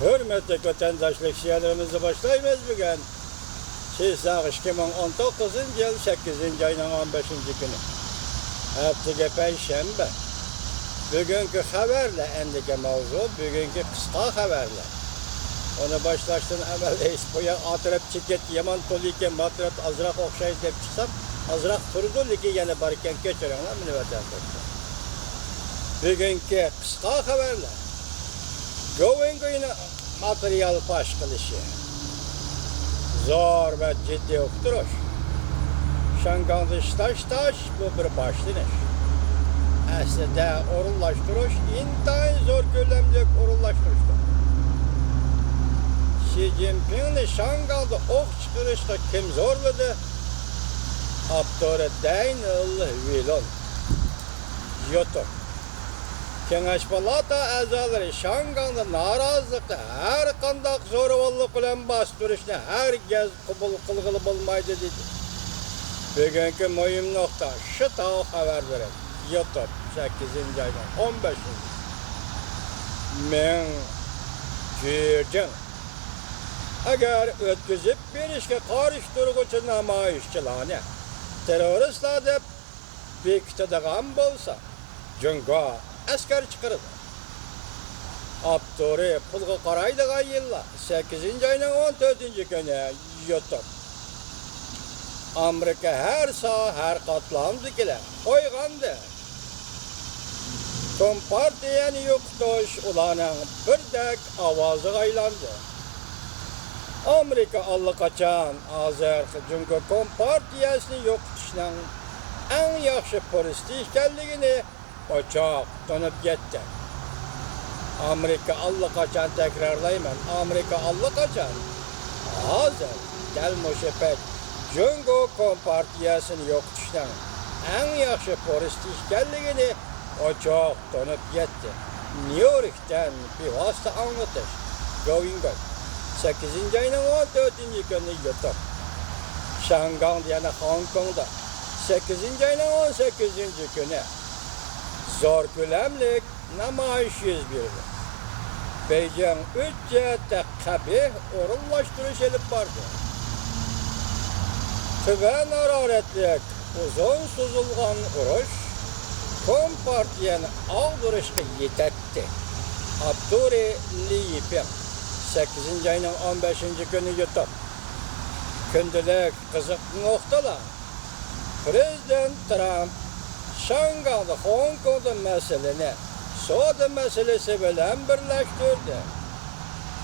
Hürmetli vatandaşlık şiirlerimizi başlayımız bugün. Şehzak 2019 yıl 8. ayının 15. günü. Haftaga Perşembe. Bugünkü haberle endike mavzu, bugünkü kısa haberle. Onu başlaştığın evvel boya atırıp çiket yaman tolike matrat azrak okşayı dep çıksam azrak turdu ki yana barken geçirenler mini vatandaşlar. Bugünkü kısa haberle. Bugünkü materyal paş kılışı. Zor ve ciddi okturuş. Şangandı taş bu bir başlanış. Aslında orullaştırış intayın zor kölemlik orullaştırıştır. Xi Jinping'ni Şangandı ok çıkarışta kim zorladı? Abdurrahman Vilon. Yotur. Kengaş Palata azaları Şangan'da narazılıkta her kandak zoravallık bilen bastırışını herkes kubul kılgılı bulmaydı dedi. Bugünkü mühim nokta şu tavuk haber verin. YouTube 8. aydan 15. Men Cürcün. Eğer ötküzüp bir işe karıştırıcı namayişçilerine teröristler de bir kitadağım bolsa Cunga asker çıkarır. Abdurrahman pulga qaraydigan yıllar 8. ayının 14. günü YouTube. Amerika her sağ her katlandıkiler koygandı. Kompartiyani yoktuş ulanın birdek avazı aylandı. Amerika allakaçan azar çünkü kompartiyasını yoktuşdan en yaxşı polisti işgalligini oçak tanıp gitti. Amerika allakaçan tekrarlayman. Amerika allakaçan hazır gelmişepet Cungo kompartiyasını yoktuşdan en yaxşı polisti işgalligini oçak tanıp gitti. New York'tan bir vasıta anlatış. Going on. 8. ayının 14. günü YouTube. Şangan yani Hong Kong'da 8. ayının 18. günü zor kölemlik namayiş yüz birdi. Beijing 3 cihette kabih orullaştırış edip vardı. Tüben hararetlik uzun suzulgan uruş Kompartiyanı ağdırışkı yetetti. Abdurrahman Vilon 8. ayının 15. günü YouTube. Kündülük kızık noktalar. Prezident Trump Şangan'da Hong Kong'da meseleni soda meselesi bilen birleştirdi.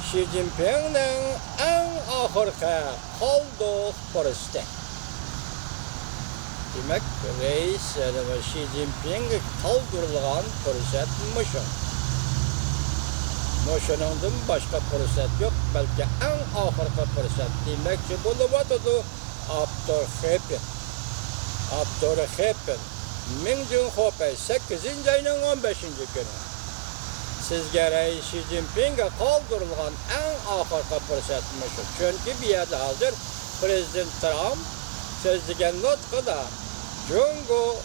Xi Jinping'nin en ahırkı kaldığı fırsatı. Demek reis ve Xi Jinping'e kaldırılan fırsat mışı. Moşanından başka fırsat yok, belki en ahırkı fırsat. Demek ki bunu vatıdı Abdurrahman Min Junhopey 8. ayının 15. günü. Sizge reis Xi Jinping'e kaldırılan en ahırkı fırsatmışı. Çünkü bir yerde hazır Prezident Trump sözlügen notkada Cungo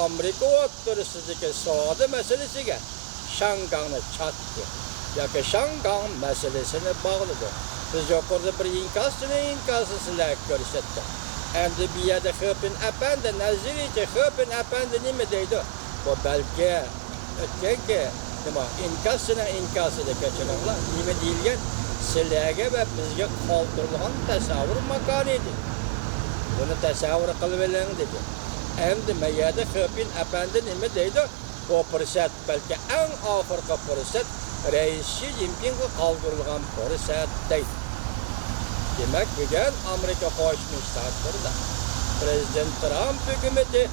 Amerika oturusundaki soğudu meselesiyle Şangan'ı çattı. Ya ki Şangan meselesini bağladı. Biz yukarıda bir inkasını görüşetti. Hem de bir yerde Hıpın Efendi, Nazirici Hıpın Efendi ne mi deydi? Bu belki öteki inkasını geçirenler ne mi değilken silahı ve bizge kaldırılan tasavvur makanıydı. Bunu tasavvur kılıverin dedi. Hem de meyyade Hıpın Efendi ne mi deydi? Bu fırsat belki en ahırkı fırsat Reis Xi Jinping'e kaldırılan fırsat değil. Demek bugün Amerika Koşmuş Ştatları'da Prezident Trump hükümeti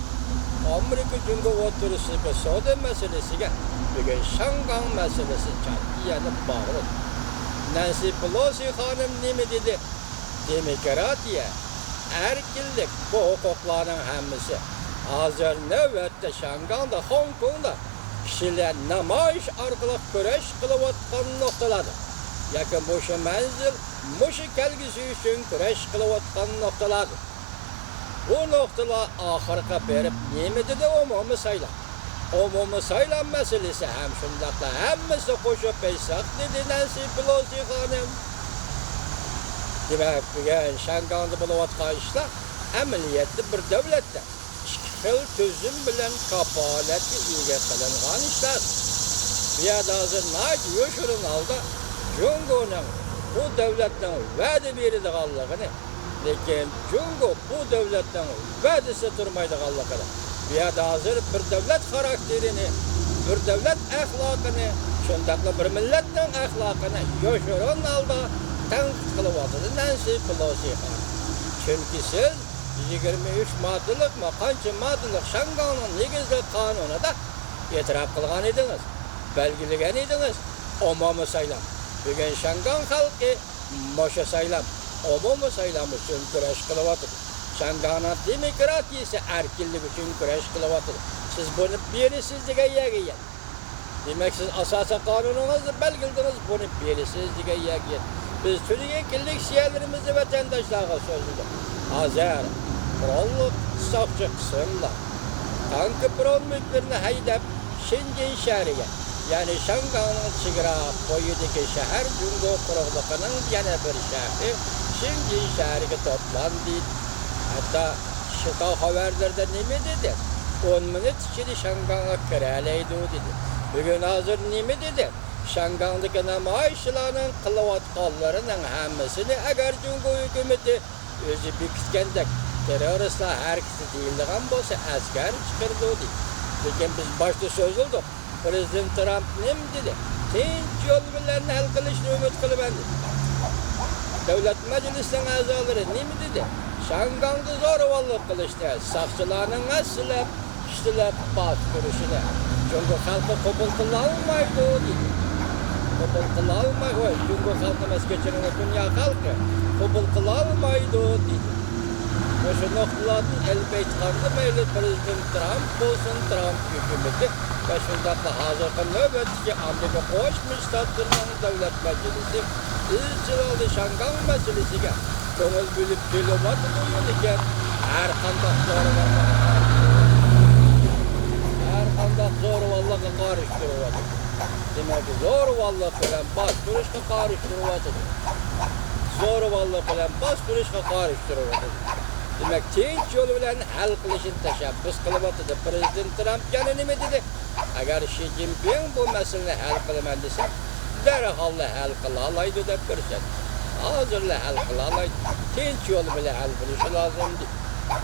Amerika Cumhuriyeti oturusundaki soda meselesiyle bugün Şangan meselesi çattıyanı bağlı. Nancy Pelosi hanım ne mi dedi? Demokratiya, erkillik bu hukukların hemmisi. Hazır növbette Şangan'da, Hong Kong'da kişiler namayiş arkalı köreş kılıvatkan noktalardır. Yakın bu şu menzil, bu şu kelgisi için köreş kılıvatkan noktalardır. Bu noktalar ahırka verip ne mi dedi o mu sayla? Umumiy saylov masalasi ham shundaqla hammasi qo'shib aytsak dedi Nansi Pelosi xonim. Demak, bugun Shanganda bo'layotgan ishlar amaliyotda bir davlatda ikki xil tuzum bilan kafolatga ega qilingan ishlar. Bu yerda hozir yoshirin holda Jungoning bu davlatdan va'da beradiganligini, lekin Jungo bu davlatdan va'dasi turmaydiganligini, bu yerda hozir bir davlat xarakterini, bir davlat axloqini, shundaqla bir millatning axloqini yoshirin holda tanqid qilyapti Nansi Pelosi xonim. Chunki siz 23 moddalik qancha moddalik Shanganning negizli qonunida e'tirof qilgan edingiz, belgilagan edingiz. Umumiy saylov. Bugun Shangan xalqi mosha saylov, umumiy saylov uchun kurash qilyapti. Shanganning demokratiyasi erkinlik uchun kurash qilyapti. Siz buni berisiz degan yagiya. Demak, siz asosan qonuningizni belgiladingiz, buni berisiz degan yagiya. Biz Türkiye kimlik siyerlerimizi vatandaşlarga sözledik. Hazır, kurallık safçı kısımlar. Tankı bronmüklerini haydap Şengen şehriye, yani Şangay'ın çıgıra boyudaki şehir Jungo kurulukının yana bir şehri Şengen şehriye toplandı. Hatta şıta haberlerde ne dedi? 10 minut içinde Şangay'a kiraleydi o dedi. Bugün hazır ne dedi? Şangandaki namayişçilerin kılıvatkallarının hemmisini eğer Jungo hükümeti özü bekitkendik teröristler herkesi değildiğen bolsa asker çıkardı o değil. Lekin biz başta sözüldük. Prezident Trump ne mi dedi? Tinç yol bilen hal kılışını ümit kılıbendi. Devlet Meclisi'nin azaları ne mi dedi? Şanganda zorvallık kılıştı. Sakçılarının asılıp, iştilip bastırışını. Çünkü halkı kabul kılalmaydı o dedi. Kabul kılalmaydı. Çünkü halkımız geçen dünya halkı kabul kılalmaydı o dedi. Şu noktalardan elbette kandı Prezident Trump olsun, Trump hükümeti ve şundakla hazırki nöbetçi Amerika Koşmuş Ştatlarının Devlet Meclisi izcilalı Şangan meselesiga köngül bölüp delevatı buyururken her kandak zorvallığa karıştırıvatı. Demek ki zorvallık bilen bastırışka karıştırıvatı. Zorvallık bilen bastırışka karıştırıvatı. Demek tinç yolu bilen hal kılışın teşebbüs kılıbatıdır. Prezident Trump yani ne dedi? Eğer Xi Jinping bu meseleni hal kılman dese, derhal hal kılalaydı da görsen. Hazırla hal kılalaydı. Tinç yolu bilen hal kılışı lazımdı.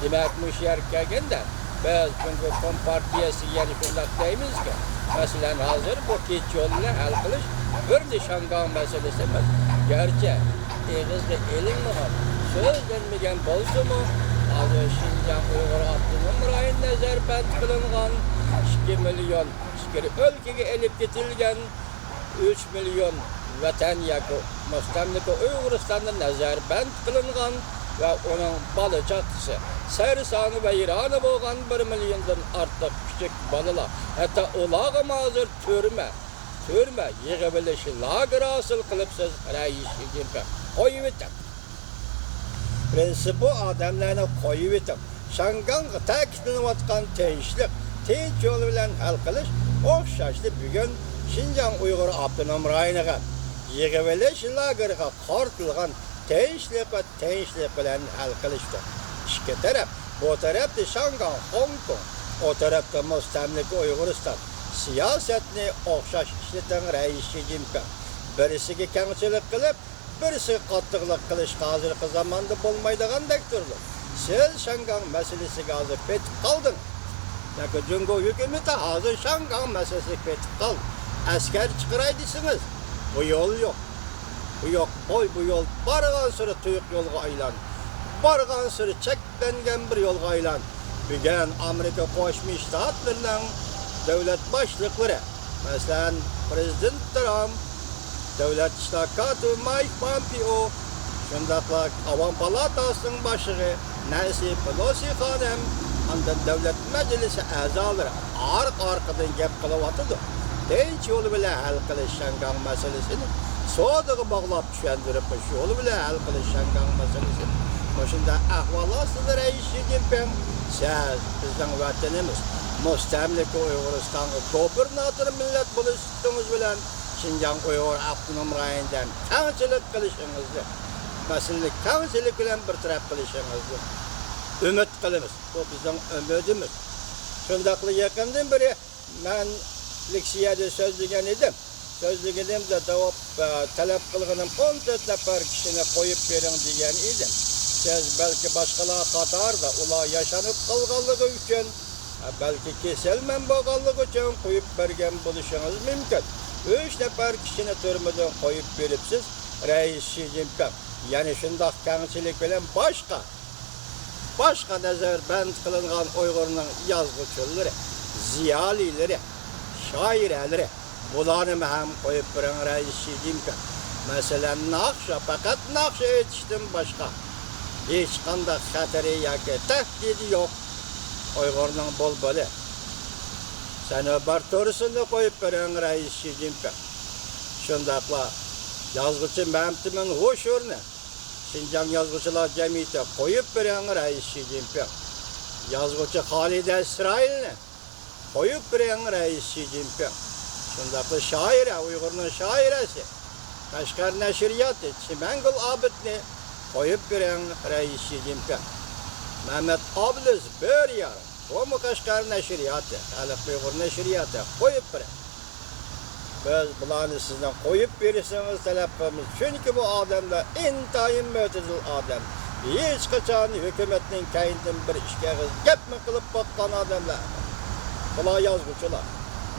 Demek bu şehir gelgende, biz çünkü kompartiyası yani şundak deyimiz ki, mesela hazır bu tinç yoluyla hal kılış, bir de Şangan meselesi mi? Gerçi, eğizde elin mi var? Söz vermegen bolsa mı? Hazır Şinjan Uyghur Abdunum rayın nazarband kılıngan 2 milyon ülkege elip getirilgen 3 milyon vatan yakı mustamlika Uyg'uristan'da nazarband kılıngan ve onun balı çatısı sarısanı ve İran'ı bolgan 1 milyondan artık küçük balılar. Hatta olağı hazır türme yığıbilişi lager asıl kılıp siz reis Jinping koyuvetin. Prensibi adamlarni qo'yib etib, Shanganga ta'kidlanayotgan tinchlik, tinch yo'l bilan hal qilish o'xshashli bugun Xinjiang Uyg'ur Abdunum rayoniga yig'ib olish lageriga qartilgan tinchlik bilan hal qilishdi. Ikki taraf, bu tarafda Shangan, Hong Kong, o tarafda mustamlika Uyg'uriston siyosatni o'xshash ishlatan rais Xi Jinping birisiga kengchilik qilib birisi qattiqlik qilish hozirgi zamonda bo'lmaydigandek turdi. Siz Shangan masalasiga hozir petib qolding. Lekin Jungo hukumati hozir Shangan masalasiga petib qoldi. Askar chiqaray desiniz. Bu yo'l yo'q. Bu yo'q. Bu yo'l bargan sari tuyuq yo'lga aylandi. Bargan sari cheklangan bir yo'lga aylandi. Bugun Amerika Qo'shma Shtatlarining davlat boshliqlari, masalan, Prezident Trump, Devlet İştirakatı Mike Pompeo, şundakla Avam Palatası'nın başığı Nancy Pelosi hanım, ondan Devlet Meclisi azaları arkadan gap kılıvatıdır. Tinç yolu bile hal kılış Şangan meselesini, soğuduğu bağlap düşendirip yolu bile hal kılış Şangan meselesini. Başında ahvallar sizlere Xi Jinping, siz bizden vatanımız, Müstemlike Uyguristan'a gobernatör millet buluştuğunuz bilen Şinjan Uygur Avtonom Rayonundan tağçılık kılışınızı, mesellik tağçılık bilen bir taraf kılışınızı ümit kılımız. Bu bizim ümidimiz. Şundaklı yakından beri ben Liksiyada sözlügen idim. Sözlügenim de tavap talep kılgınım 14 nefer kişine koyup verin diyen idim. Siz belki başkalar katar da ula yaşanıp kalganlığı için belki keselmen bağallığı için koyup vergen buluşunuz mümkün. 3 nefer kişini türmeden koyup veripsiz Reis Xi Jinping. Yani şundak kağıtçılık bilen başka nazarband kılıngan Uygur'un yazgıçıları, ziyalileri, şairleri bularını hem koyup verin Reis Xi Jinping. Mesela Nakşa, fakat Nakşa yetiştim başka. Hiç kandak hatırı yaki tehdidi yok. Uygur'un bol bolu. Sen öber torusunu koyup verin Reis Xi Jinping. Şundakla yazgıcı Mehmet'imin hoşurunu Şinjan Yazgıcılar Cemiyeti koyup verin Reis Xi Jinping. Yazgıcı Halide İsrail'ini koyup verin Reis Xi Jinping. Şundakla şaire, Uygur'un şairesi. Kaşgar Neşriyatı, Çimengül Abidni koyup verin Reis Xi Jinping. Mehmet Abdüz Böriyar, o mu Kaşgar Neşriyatı, Halif Uygur Neşriyatı koyup verin. Biz bulanı sizden koyup verirseniz talepimiz. Çünkü bu adamlar intayın mütezil adam. Hiç kaçan hükümetin kendinden bir işgahız gep mi kılıp bakkan adamlar. Bula yazgıçılar,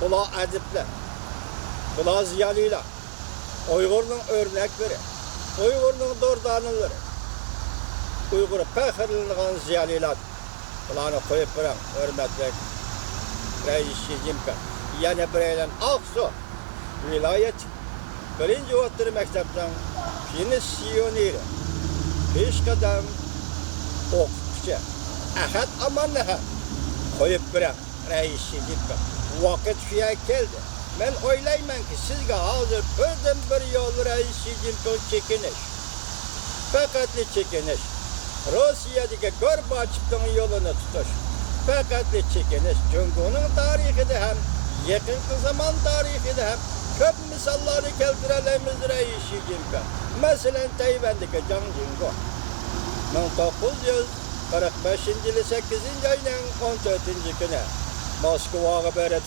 bula edipler, bula ziyaliler. Uygur'un örnekleri, Uygur'un dordanıları, Uygur'u pehirliğin ziyaliler. Bulanı koyup veren hürmetli Reis Xi Jinping. Yani bireylen Aksu vilayet birinci otur mektepten pensioneri, peshqadam o'qituvchi Ahad Amannaha koyup veren Reis Xi Jinping. Vakit şuya keldi. Ben oylayman ki sizga hazır birden bir yol Reis Xi Jinping çekiniş. Fakat çekiniş. Rusya'daki Gorbaçov'un yolunu tutuş. Fakat çekiniş. Çünkü onun tarihi de hem yakın zaman tarihi de hem köp misalları keltirelerimiz Reis Xi Jinping. Mesela Tayvan'daki Jiang Jingguo 1945 yılı 8. ayının 14. günü Moskova'ya verip